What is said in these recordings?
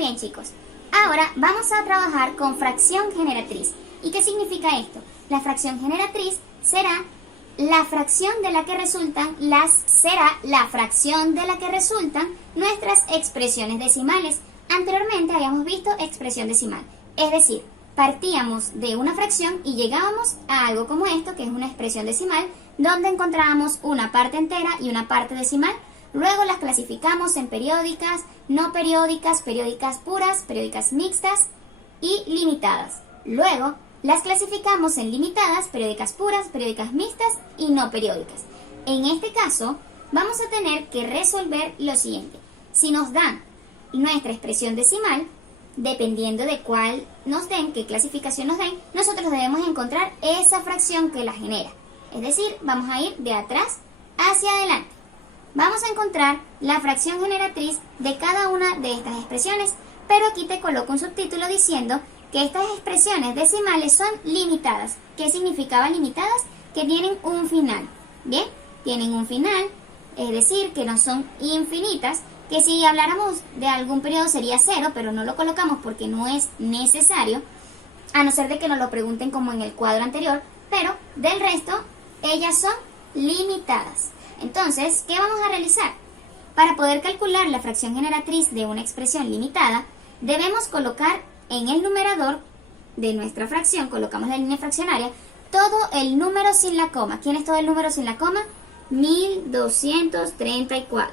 bien, chicos. Ahora vamos a trabajar con fracción generatriz. ¿Y qué significa esto? La fracción generatriz será la fracción de la que resultan nuestras expresiones decimales. Anteriormente habíamos visto expresión decimal, es decir, partíamos de una fracción y llegábamos a algo como esto, que es una expresión decimal, donde encontrábamos una parte entera y una parte decimal. Luego las clasificamos en periódicas, no periódicas, periódicas puras, periódicas mixtas y limitadas. Luego las clasificamos en limitadas, periódicas puras, periódicas mixtas y no periódicas. En este caso, vamos a tener que resolver lo siguiente. Si nos dan nuestra expresión decimal, dependiendo de cuál nos den, qué clasificación nos den, nosotros debemos encontrar esa fracción que la genera. Es decir, vamos a ir de atrás hacia adelante. Vamos a encontrar la fracción generatriz de cada una de estas expresiones, pero aquí te coloco un subtítulo diciendo que estas expresiones decimales son limitadas. ¿Qué significaba limitadas? Que tienen un final. Bien, tienen un final, es decir, que no son infinitas, que si habláramos de algún periodo sería 0, pero no lo colocamos porque no es necesario, a no ser de que nos lo pregunten como en el cuadro anterior, pero del resto, ellas son limitadas. Entonces, ¿qué vamos a realizar? Para poder calcular la fracción generatriz de una expresión limitada, debemos colocar en el numerador de nuestra fracción, colocamos la línea fraccionaria, todo el número sin la coma. ¿Quién es todo el número sin la coma? 1234.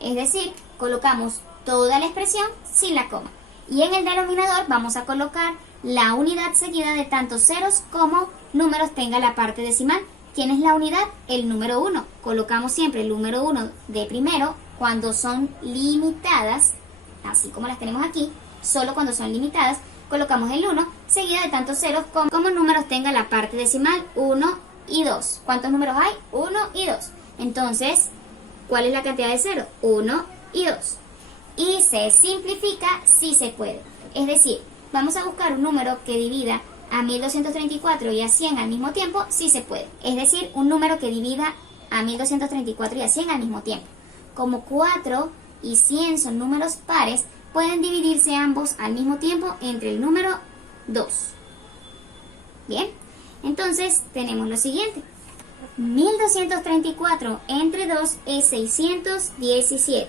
Es decir, colocamos toda la expresión sin la coma. Y en el denominador vamos a colocar la unidad seguida de tantos ceros como números tenga la parte decimal. ¿Quién es la unidad? El número 1. Colocamos siempre el número 1 de primero cuando son limitadas, así como las tenemos aquí, solo cuando son limitadas, colocamos el 1 seguida de tantos ceros como números tenga la parte decimal 1 y 2. ¿Cuántos números hay? 1 y 2. Entonces, ¿cuál es la cantidad de cero? 1 y 2. Y se simplifica si se puede. Es decir, vamos a buscar un número que divida a 1234 y a 100 al mismo tiempo, si se puede. Es decir, un número que divida a 1234 y a 100 al mismo tiempo. Como 4 y 100 son números pares, pueden dividirse ambos al mismo tiempo entre el número 2. Bien, entonces tenemos lo siguiente. 1234 entre 2 es 617.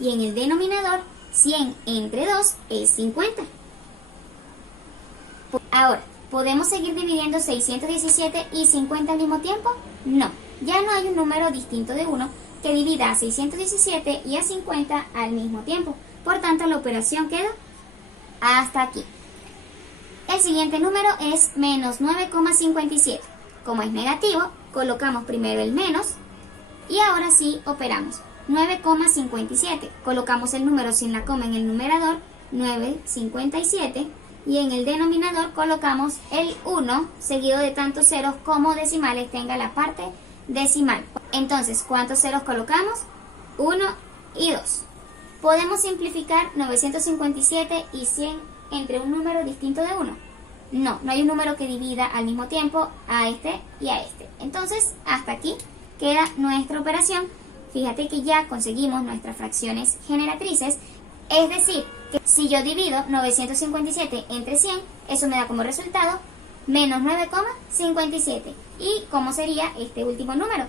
Y en el denominador, 100 entre 2 es 50. Ahora, ¿podemos seguir dividiendo 617 y 50 al mismo tiempo? No, ya no hay un número distinto de 1 que divida a 617 y a 50 al mismo tiempo. Por tanto, la operación queda hasta aquí. El siguiente número es menos 9,57. Como es negativo, colocamos primero el menos y ahora sí operamos. 9,57. Colocamos el número sin la coma en el numerador, 9,57. Y en el denominador colocamos el 1 seguido de tantos ceros como decimales tenga la parte decimal. Entonces, ¿cuántos ceros colocamos? 1 y 2. ¿Podemos simplificar 957 y 100 entre un número distinto de 1? No, no hay un número que divida al mismo tiempo a este y a este. Entonces, hasta aquí queda nuestra operación. Fíjate que ya conseguimos nuestras fracciones generatrices. Es decir, que si yo divido 957 entre 100, eso me da como resultado menos 9,57. ¿Y cómo sería este último número?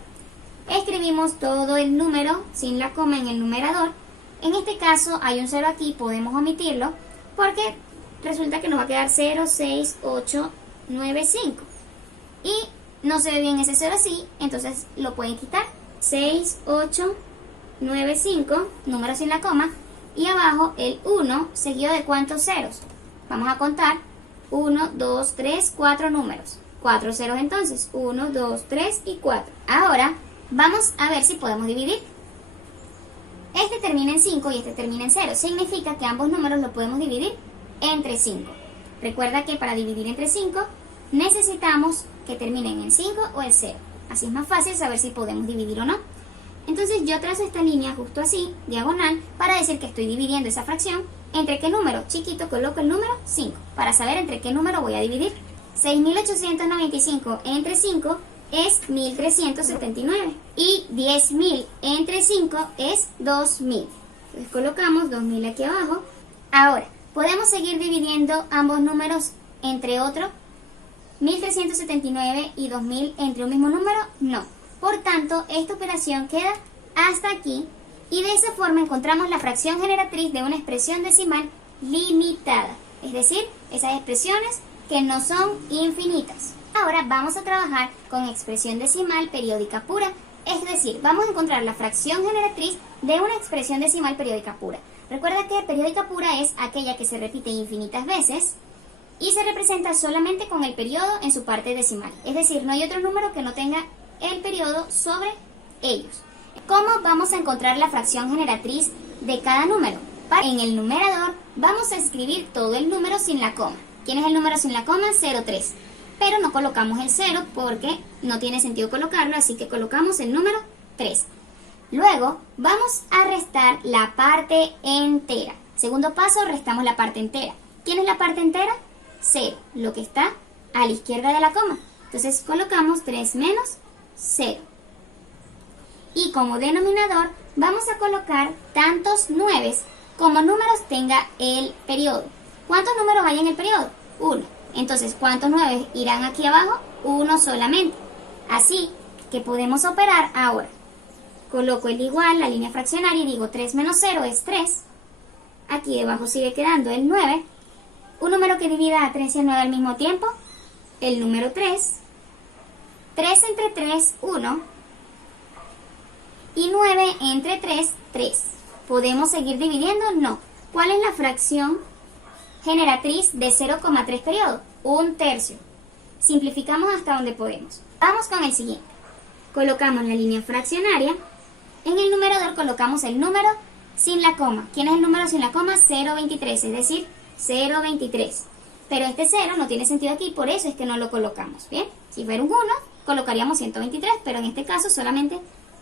Escribimos todo el número sin la coma en el numerador. En este caso hay un 0 aquí, podemos omitirlo porque resulta que nos va a quedar 06895. Y no se ve bien ese 0 así, entonces lo pueden quitar. 6895, número sin la coma. Y abajo el 1 seguido de ¿cuántos ceros? Vamos a contar 1, 2, 3, 4 números. 4 ceros entonces, 1, 2, 3 y 4. Ahora vamos a ver si podemos dividir. Este termina en 5 y este termina en 0. Significa que ambos números los podemos dividir entre 5. Recuerda que para dividir entre 5 necesitamos que terminen en 5 o el 0. Así es más fácil saber si podemos dividir o no. Entonces yo trazo esta línea justo así, diagonal, para decir que estoy dividiendo esa fracción. ¿Entre qué número? Chiquito, coloco el número 5, para saber entre qué número voy a dividir. 6.895 entre 5 es 1.379. Y 10.000 entre 5 es 2.000. Entonces colocamos 2000 aquí abajo. Ahora, ¿podemos seguir dividiendo ambos números entre otro? 1379 y 2000 entre un mismo número, no. Por tanto, esta operación queda hasta aquí y de esa forma encontramos la fracción generatriz de una expresión decimal limitada, es decir, esas expresiones que no son infinitas. Ahora vamos a trabajar con expresión decimal periódica pura, es decir, vamos a encontrar la fracción generatriz de una expresión decimal periódica pura. Recuerda que periódica pura es aquella que se repite infinitas veces y se representa solamente con el periodo en su parte decimal. Es decir, no hay otro número que no tenga el periodo sobre ellos. ¿Cómo vamos a encontrar la fracción generatriz de cada número? En el numerador vamos a escribir todo el número sin la coma. ¿Quién es el número sin la coma? 0,3. Pero no colocamos el 0 porque no tiene sentido colocarlo, así que colocamos el número 3. Luego vamos a restar la parte entera. Segundo paso, restamos la parte entera. ¿Quién es la parte entera? 0, lo que está a la izquierda de la coma. Entonces colocamos 3 menos 0. Y como denominador vamos a colocar tantos 9 como números tenga el periodo. ¿Cuántos números hay en el periodo? 1. Entonces, ¿cuántos 9 irán aquí abajo? 1 solamente. Así que podemos operar ahora. Coloco el igual, la línea fraccionaria y digo 3 menos 0 es 3. Aquí debajo sigue quedando el 9. Un número que divida a 3 y a 9 al mismo tiempo, el número 3. 3 entre 3, 1. Y 9 entre 3, 3. ¿Podemos seguir dividiendo? No. ¿Cuál es la fracción generatriz de 0,3 periodo? 1/3. Simplificamos hasta donde podemos. Vamos con el siguiente. Colocamos la línea fraccionaria. En el numerador colocamos el número sin la coma. ¿Quién es el número sin la coma? 0,23, es decir, 0,23. Pero este 0 no tiene sentido aquí, por eso es que no lo colocamos. Bien, si fuera un 1, colocaríamos 123, pero en este caso solamente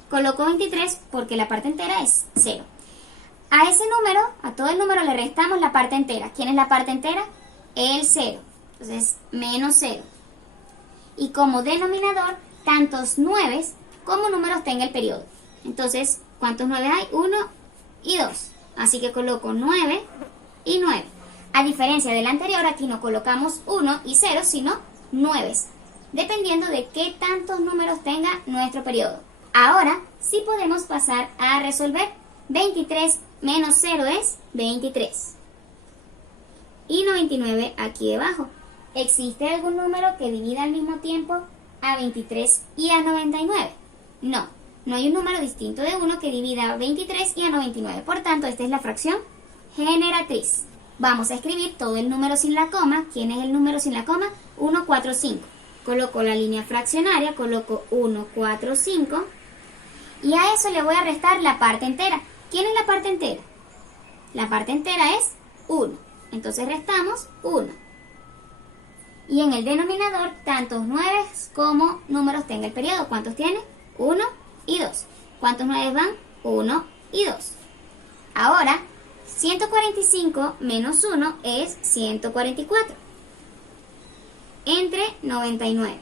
coloco 23 porque la parte entera es 0. A ese número, a todo el número le restamos la parte entera. ¿Quién es la parte entera? El 0. Entonces, menos 0. Y como denominador, tantos 9 como números tenga el periodo. Entonces, ¿cuántos 9 hay? 1 y 2. Así que coloco 9 y 9. A diferencia del anterior, aquí no colocamos 1 y 0, sino 9, dependiendo de qué tantos números tenga nuestro periodo. Ahora sí podemos pasar a resolver. 23 menos 0 es 23. Y 99 aquí debajo. ¿Existe algún número que divida al mismo tiempo a 23 y a 99? No, no hay un número distinto de 1 que divida a 23 y a 99. Por tanto, esta es la fracción generatriz. Vamos a escribir todo el número sin la coma. ¿Quién es el número sin la coma? 1, 4, 5. Coloco la línea fraccionaria, coloco 1, 4, 5. Y a eso le voy a restar la parte entera. ¿Quién es la parte entera? La parte entera es 1. Entonces restamos 1. Y en el denominador, tantos 9 como números tenga el periodo. ¿Cuántos tiene? 1 y 2. ¿Cuántos 9 van? 1 y 2. Ahora, 145 menos 1 es 144. Entre 99.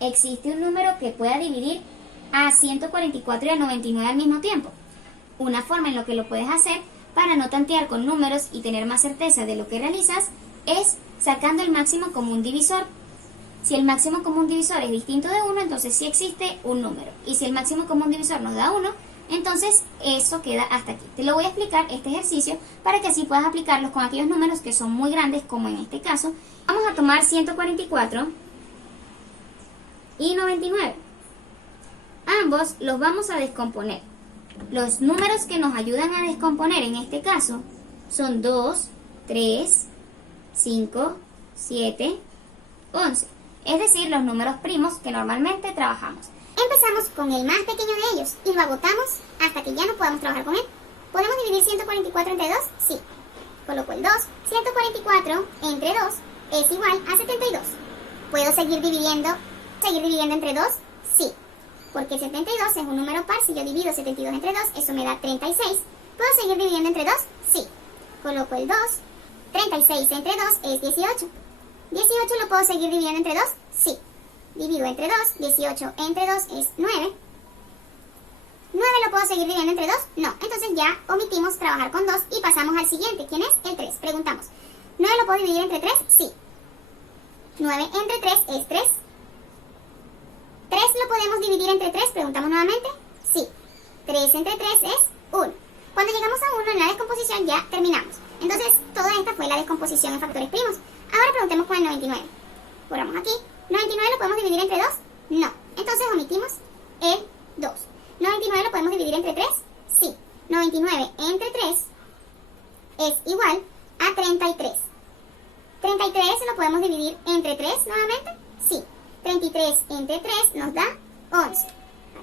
¿Existe un número que pueda dividir a 144 y a 99 al mismo tiempo? Una forma en la que lo puedes hacer para no tantear con números y tener más certeza de lo que realizas es sacando el máximo común divisor. Si el máximo común divisor es distinto de 1, entonces sí existe un número. Y si el máximo común divisor nos da 1, entonces eso queda hasta aquí. Te lo voy a explicar este ejercicio para que así puedas aplicarlos con aquellos números que son muy grandes, como en este caso. Vamos a tomar 144 y 99. Ambos los vamos a descomponer. Los números que nos ayudan a descomponer en este caso son 2, 3, 5, 7, 11. Es decir, los números primos que normalmente trabajamos. Empezamos con el más pequeño de ellos y lo agotamos hasta que ya no podamos trabajar con él. ¿Podemos dividir 144 entre 2? Sí. Coloco el 2. 144 entre 2 es igual a 72. ¿Puedo seguir dividiendo entre 2? Sí. Porque 72 es un número par. Si yo divido 72 entre 2, eso me da 36. ¿Puedo seguir dividiendo entre 2? Sí. Coloco el 2. 36 entre 2 es 18. 18 lo puedo seguir dividiendo entre 2? Sí. Divido entre 2, 18 entre 2 es 9. ¿9 lo puedo seguir dividiendo entre 2? No. Entonces ya omitimos trabajar con 2 y pasamos al siguiente. ¿Quién es? El 3. Preguntamos. ¿9 lo puedo dividir entre 3? Sí. 9 entre 3 es 3. ¿3 lo podemos dividir entre 3? Preguntamos nuevamente. Sí. 3 entre 3 es 1. Cuando llegamos a 1 en la descomposición ya terminamos. Entonces toda esta fue la descomposición en factores primos. Ahora preguntemos con el 99. Borramos aquí. ¿99 lo podemos dividir entre 2? No. Entonces omitimos el 2. ¿99 lo podemos dividir entre 3? Sí. 99 entre 3 es igual a 33. ¿33 lo podemos dividir entre 3 nuevamente? Sí. 33 entre 3 nos da 11.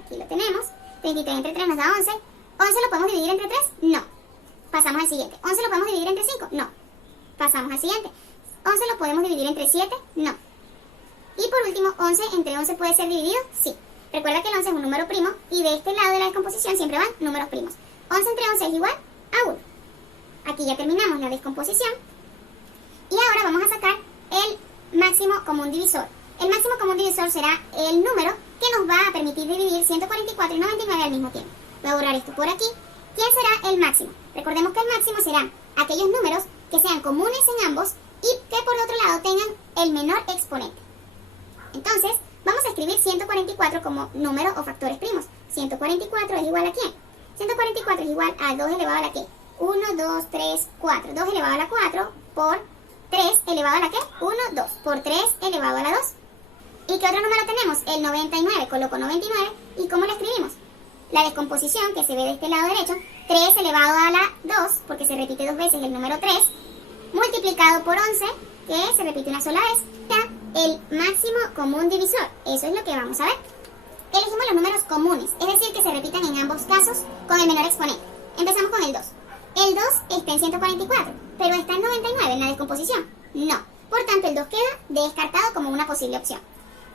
Aquí lo tenemos. 33 entre 3 nos da 11. ¿11 lo podemos dividir entre 3? No. Pasamos al siguiente. ¿11 lo podemos dividir entre 5? No. Pasamos al siguiente. ¿11 lo podemos dividir entre 7? No. Y por último, 11 entre 11 puede ser dividido? Sí. Recuerda que el 11 es un número primo y de este lado de la descomposición siempre van números primos. 11 entre 11 es igual a 1. Aquí ya terminamos la descomposición. Y ahora vamos a sacar el máximo común divisor. El máximo común divisor será el número que nos va a permitir dividir 144 y 99 al mismo tiempo. Voy a borrar esto por aquí. ¿Quién será el máximo? Recordemos que el máximo serán aquellos números que sean comunes en ambos y que por otro lado tengan el menor exponente. Entonces, vamos a escribir 144 como número o factores primos. 144 es igual a ¿quién? 144 es igual a 2 elevado a la ¿qué? 1, 2, 3, 4. 2 elevado a la 4 por 3 elevado a la ¿qué? 1, 2 por 3 elevado a la 2. ¿Y qué otro número tenemos? El 99. Coloco 99. ¿Y cómo lo escribimos? La descomposición que se ve de este lado derecho, 3 elevado a la 2, porque se repite dos veces el número 3, multiplicado por 11, que se repite una sola vez, da el máximo común divisor. Eso es lo que vamos a ver. Elegimos los números comunes, es decir, que se repitan en ambos casos con el menor exponente. Empezamos con el 2. El 2 está en 144, pero está en 99 en la descomposición. No. Por tanto, el 2 queda descartado como una posible opción.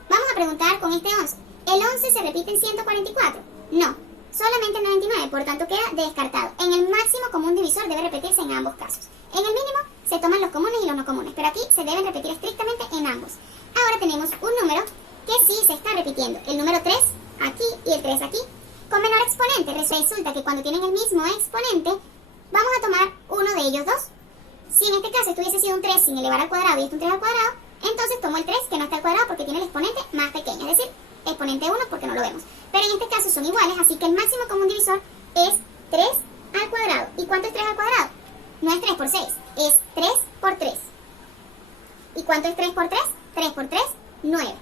Vamos a preguntar con este 11. ¿El 11 se repite en 144? No. Solamente en 99, por tanto queda descartado. En el máximo común divisor debe repetirse en ambos casos. En el mínimo se toman los comunes y los no comunes, pero aquí se deben repetir estrictamente en ambos. Ahora tenemos un número que sí se está repitiendo. El número 3 aquí y el 3 aquí. Con menor exponente, resulta que cuando tienen el mismo exponente, vamos a tomar uno de ellos dos. Si en este caso esto hubiese sido un 3 sin elevar al cuadrado y esto un 3 al cuadrado, entonces tomo el 3 que no está al cuadrado porque tiene el exponente más pequeño, es decir, exponente 1 porque no lo vemos. Pero en este caso son iguales, así que el máximo común divisor es 3 al cuadrado. ¿Y cuánto es 3 al cuadrado? No es 3 por 6, es 3 por 3. ¿Y cuánto es 3 por 3? 3 por 3, 9.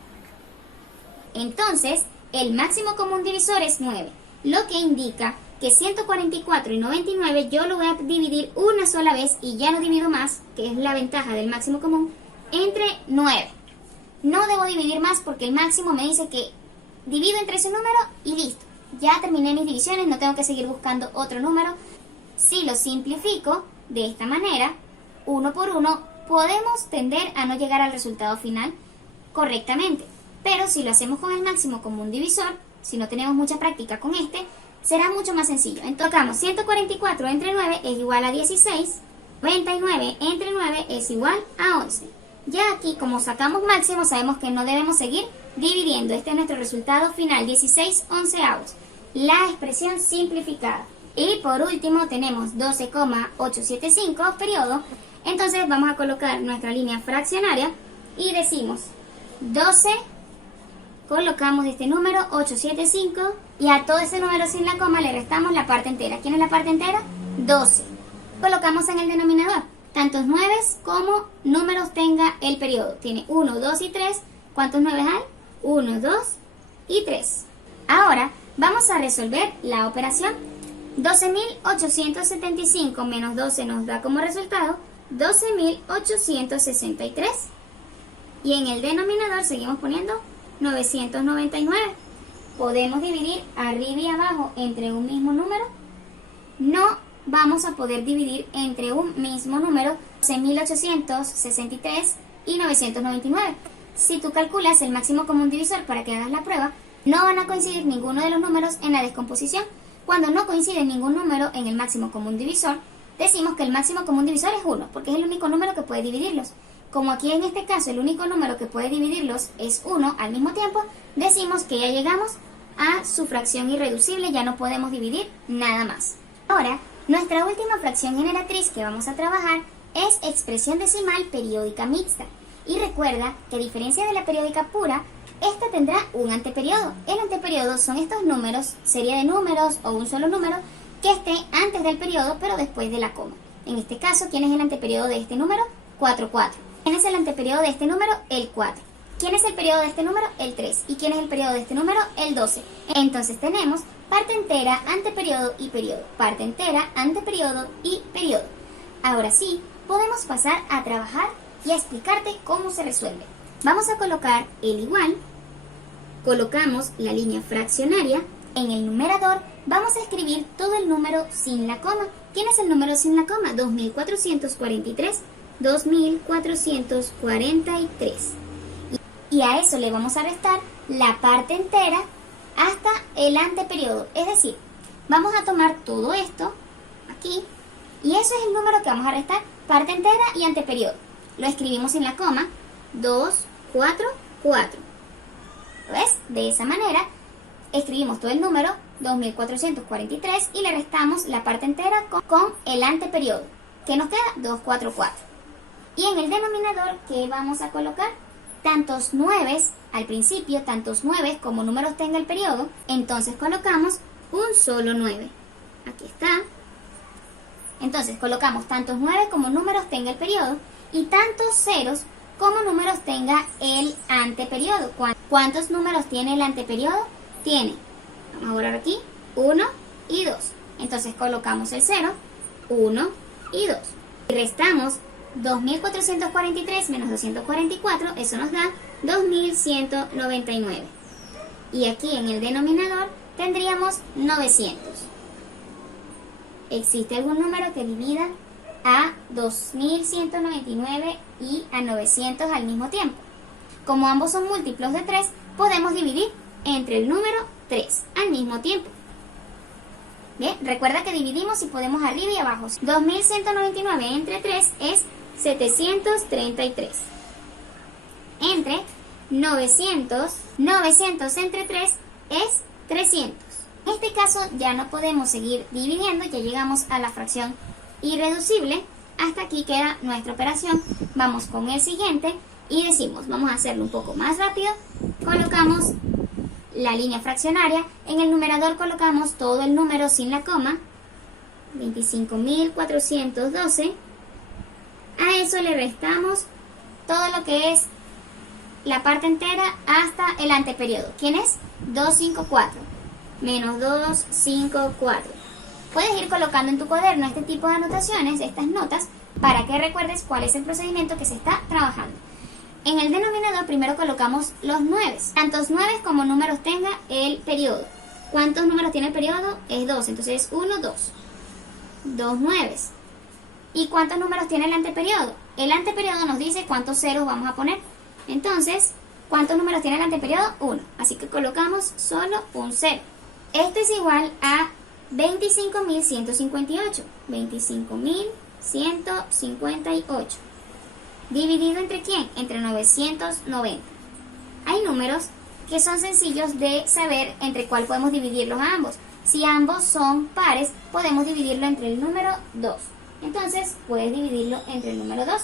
Entonces, el máximo común divisor es 9, lo que indica que 144 y 99 yo lo voy a dividir una sola vez y ya no divido más, que es la ventaja del máximo común, entre 9. No debo dividir más porque el máximo me dice que divido entre ese número y listo. Ya terminé mis divisiones, no tengo que seguir buscando otro número. Si lo simplifico de esta manera, uno por uno, podemos tender a no llegar al resultado final correctamente. Pero si lo hacemos con el máximo común divisor, si no tenemos mucha práctica con este, será mucho más sencillo. Entonces, tocamos 144 entre 9 es igual a 16, 99 entre 9 es igual a 11. Ya aquí, como sacamos máximo, sabemos que no debemos seguir dividiendo. Este es nuestro resultado final, 16 onceavos. La expresión simplificada. Y por último tenemos 12,875 periodo. Entonces vamos a colocar nuestra línea fraccionaria y decimos 12, colocamos este número 875 y a todo ese número sin la coma le restamos la parte entera. ¿Quién es la parte entera? 12. Colocamos en el denominador tantos 9 como números tenga el periodo. Tiene 1, 2 y 3. ¿Cuántos 9 hay? 1, 2 y 3. Ahora vamos a resolver la operación. 12.875 menos 12 nos da como resultado 12.863. Y en el denominador seguimos poniendo 999. ¿Podemos dividir arriba y abajo entre un mismo número? No vamos a poder dividir entre un mismo número 12.863 y 999. Si tú calculas el máximo común divisor para que hagas la prueba, no van a coincidir ninguno de los números en la descomposición. Cuando no coincide ningún número en el máximo común divisor, decimos que el máximo común divisor es 1, porque es el único número que puede dividirlos. Como aquí en este caso el único número que puede dividirlos es 1 al mismo tiempo, decimos que ya llegamos a su fracción irreducible, ya no podemos dividir nada más. Ahora, nuestra última fracción generatriz que vamos a trabajar es expresión decimal periódica mixta. Y recuerda que a diferencia de la periódica pura, esta tendrá un anteperiodo. El anteperiodo son estos números, serie de números o un solo número que esté antes del periodo pero después de la coma. En este caso, ¿quién es el anteperiodo de este número? 4, 4. ¿Quién es el anteperiodo de este número? El 4. ¿Quién es el periodo de este número? El 3. ¿Y quién es el periodo de este número? El 12. Entonces tenemos parte entera, anteperiodo y periodo. Parte entera, anteperiodo y periodo. Ahora sí, podemos pasar a trabajar y a explicarte cómo se resuelve. Vamos a colocar el igual, colocamos la línea fraccionaria, en el numerador vamos a escribir todo el número sin la coma. ¿Quién es el número sin la coma? 2443, 2443. Y a eso le vamos a restar la parte entera hasta el anteperiodo. Es decir, vamos a tomar todo esto aquí y eso es el número que vamos a restar, parte entera y anteperiodo. Lo escribimos sin la coma, 2, 4, 4. ¿Ves? De esa manera escribimos todo el número 2443 y le restamos la parte entera con el anteperiodo. ¿Qué nos queda? 2, 4, 4. Y en el denominador, ¿qué vamos a colocar? Tantos 9 al principio, tantos 9 como números tenga el periodo, entonces colocamos un solo 9. Aquí está. Entonces colocamos tantos 9 como números tenga el periodo y tantos ceros como números tenga el anteperiodo. ¿Cuántos números tiene el anteperiodo? Tiene, vamos a borrar aquí, 1 y 2. Entonces colocamos el 0, 1 y 2. Y restamos 2443 menos 244, eso nos da 2199. Y aquí en el denominador tendríamos 900. ¿Existe algún número que divida a 2199 y a 900 al mismo tiempo? Como ambos son múltiplos de 3, podemos dividir entre el número 3 al mismo tiempo. Bien, recuerda que dividimos y podemos arriba y abajo. 2199 entre 3 es 733. Entre 900 entre 3 es 300. En este caso ya no podemos seguir dividiendo, ya llegamos a la fracción irreducible. Hasta aquí queda nuestra operación. Vamos con el siguiente y decimos, vamos a hacerlo un poco más rápido. Colocamos la línea fraccionaria. En el numerador colocamos todo el número sin la coma, 25.412. A eso le restamos todo lo que es la parte entera hasta el anteperiodo. ¿Quién es? 254 menos 254. Puedes ir colocando en tu cuaderno este tipo de anotaciones, estas notas, para que recuerdes cuál es el procedimiento que se está trabajando. En el denominador primero colocamos los 9, tantos 9 como números tenga el periodo. ¿Cuántos números tiene el periodo? Es 2, entonces es 1, 2. 2 9. ¿Y cuántos números tiene el anteperiodo? El anteperiodo nos dice cuántos ceros vamos a poner. Entonces, ¿cuántos números tiene el anteperiodo? 1. Así que colocamos solo un 0. Esto es igual a 25.158. 25.158. ¿Dividido entre quién? Entre 990. Hay números que son sencillos de saber entre cuál podemos dividirlos a ambos. Si ambos son pares, podemos dividirlo entre el número 2. Entonces, puedes dividirlo entre el número 2.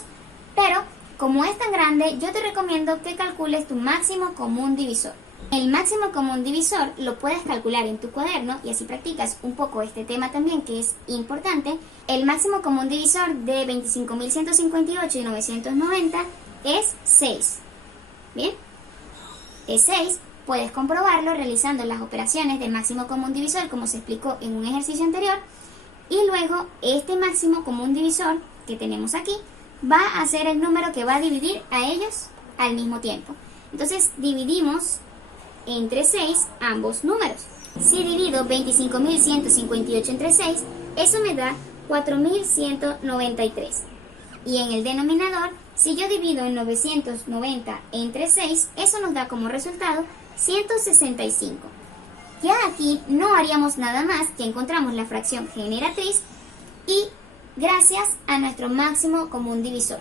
Pero, como es tan grande, yo te recomiendo que calcules tu máximo común divisor. El máximo común divisor lo puedes calcular en tu cuaderno y así practicas un poco este tema también, que es importante. El máximo común divisor de 25.158 y 990 es 6. ¿Bien? Es 6. Puedes comprobarlo realizando las operaciones del máximo común divisor como se explicó en un ejercicio anterior. Y luego este máximo común divisor que tenemos aquí va a ser el número que va a dividir a ellos al mismo tiempo. Entonces dividimos entre 6 ambos números. Si divido 25.158 entre 6, eso me da 4.193. Y en el denominador, si yo divido en 990 entre 6, eso nos da como resultado 165. Ya aquí no haríamos nada más que encontramos la fracción generatriz y gracias a nuestro máximo común divisor.